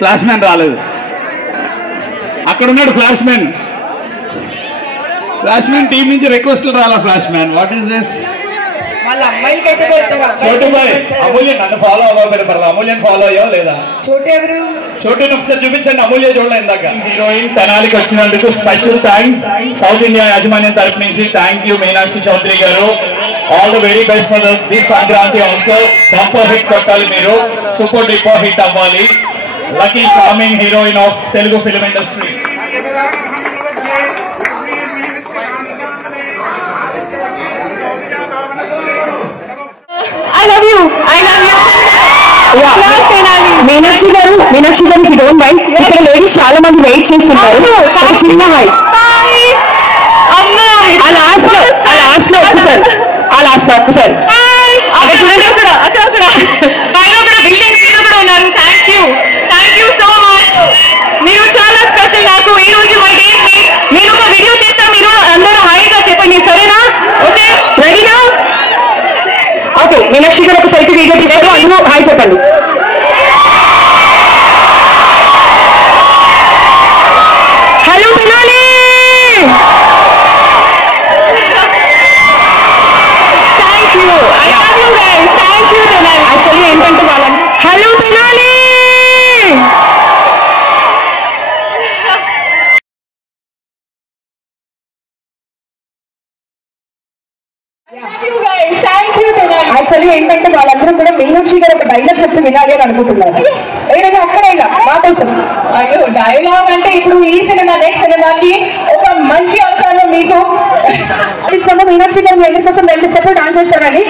Flash man రాలేదు. అక్కడ ఉన్నాడు flash man. Flash man team నుంచి రిక్వెస్ట్లు రాలా. Flash man what is this? Amulya నన్ను ఫాలో అవ్వబడి పర్లేదు. అమూల్యని ఫాలో అయ్యో లేదా? చోటుని ఒకసారి చూపించండి. అమూల్య చూడలే ఇందాక. హీరోయిన్ తెనాలికి వచ్చినందుకు స్పెషల్ థ్యాంక్స్ సౌత్ ఇండియా యాజమాన్యం తరపు నుంచి. థ్యాంక్ యూ మీనాక్షి చౌదరి గారు. All the very best for this Sankranti also. Bumper hit కొట్టాలి మీరు, సూపర్ డూపర్ హిట్ అవ్వాలి. Lucky charming heroine of Telugu film industry. I love you. Meenakshi గారు, if you don't mind, ఇక్కడ ladies చాలా మంది వెయిట్ చేస్తున్నారు. చిన్న హై ఆ లాస్ట్ లో ఒక్కసారి అక్కడ చూడండి. అక్కడ బిల్డింగ్స్ మీద కూడా ఉన్నారు. Thank you so much. మీరు చాలా స్పెషల్ నాకు. ఈ రోజు మై డే. నేను ఒక వీడియో తీస్తా, మీరు అందరూ హాయిగా చెప్పండి, సరేనా? ఓకే, రెడీనా? ఓకే, మీనాక్షి గారు ఒక సైకిల్ వీడియో తీస్తారు, అందరూ హాయ్ చెప్పండి. Hello Tenali. Thank you. I love you guys. Thank you Tenali. Actually ఏంటంటే వాళ్ళంటే హలో తెనాలి. యాక్చువల్లీ ఏంటంటే వాళ్ళందరూ కూడా మీనాక్షి గారు ఒక డైలాగ్ చెప్పి వినాలి అని అనుకుంటున్నారు. ఏదైనా అక్కడ ఇలా మా కోసం డైలాగ్ అంటే ఇప్పుడు ఈ సినిమా నెక్స్ట్ సినిమాకి ఒక మంచి అవకాశం మీకు ఇచ్చాము. మీనాక్షి గారు మీ అందరి కోసం 2 స్టెప్పులు డాన్స్ చేస్తారని.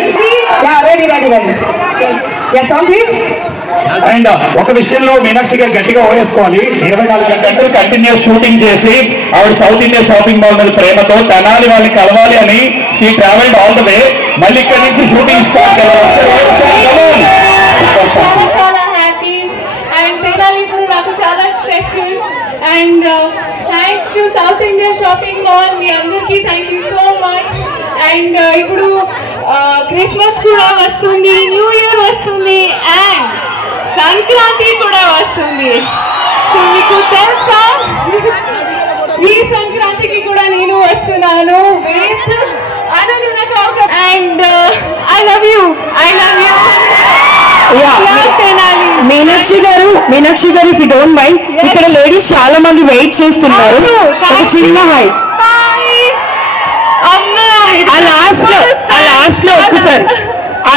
అండ్ ఒక విషయంలో మీనాక్షి గారు గట్టిగా ఓడేసుకోవాలి. 24 గంటలు కంటిన్యూస్ షూటింగ్ చేసి ఆవిడ సౌత్ ఇండియా షాపింగ్ మాల్ మీద ప్రేమతో తెనాలి వాళ్ళని కలవాలి అని she travelled all the way. మళ్ళీ ఇక్కడ నుంచి షూటింగ్ స్టార్ట్ చాలా హ్యాపీ. అండ్ తెనాలి ఇప్పుడు నాకు చాలా special. And thanks to South India shopping mall. మీ అందరికీ thank you so much. And ఇప్పుడు క్రిస్మస్ కూడా వస్తుంది, న్యూ ఇయర్ వస్తుంది, అండ్ సంక్రాంతి కూడా వస్తుంది. సో మీకు తెలుసా, ఈ సంక్రాంతికి కూడా నేను వస్తున్నాను with and I love you. Meenakshi గారు ఇఫ్ యూ డోంట్ మైండ్, ఇక్కడ లేడీస్ చాలా మంది వెయిట్ చేస్తున్నారు. ఒక చిన్న హై ఆ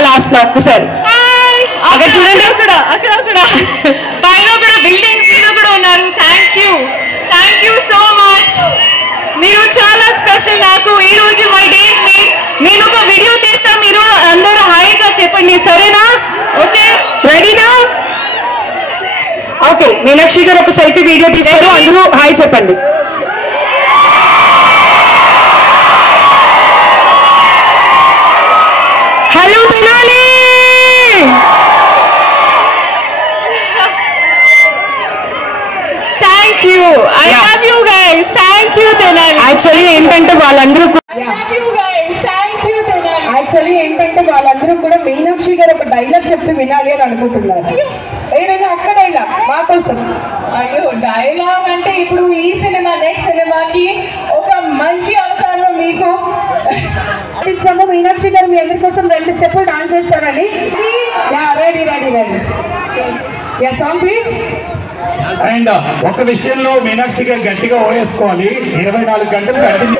లాస్ట్ లో ఒక్కసారి అక్కడ చూడండి. అక్కడ పైన కూడా బిల్డింగ్స్ మీద కూడా ఉన్నారు. Thank you so much. మీరు చాలా స్పెషల్ నాకు. ఈ రోజు మై డే. నేను ఒక వీడియో తీస్తా, మీరు అందరూ హాయిగా చెప్పండి, సరేనా? ఓకే, రెడీనా? ఓకే, మీనాక్షి గారు ఒక సెల్ఫీ వీడియో తీస్తారు, అందరూ హాయ్ చెప్పండి. Hello Tenali. Thank you. I love you guys. Thank you Tenali. Actually ఏంటంటే వాళ్ళందరూ కూడా మీనాక్షి గారు ఒక డైలాగ్ చెప్పి వినాలి అని అనుకుంటున్నారు. ఏదైనా అక్కడ ఇలా మా కోసం డైలాగ్ అంటే ఇప్పుడు ఈ సినిమా నెక్స్ట్ సినిమాకి ఒక మంచి అవకాశం మీకు ఇచ్చాము. మీనాక్షి గారు మీ అందరి కోసం 2 స్టెప్పులు డాన్స్ చేస్తారని. Song please. అండ్ ఒక విషయంలో మీనాక్షి గారు గట్టిగా ఓడేసుకోవాలి. 24 గంటలు కంటిన్యూ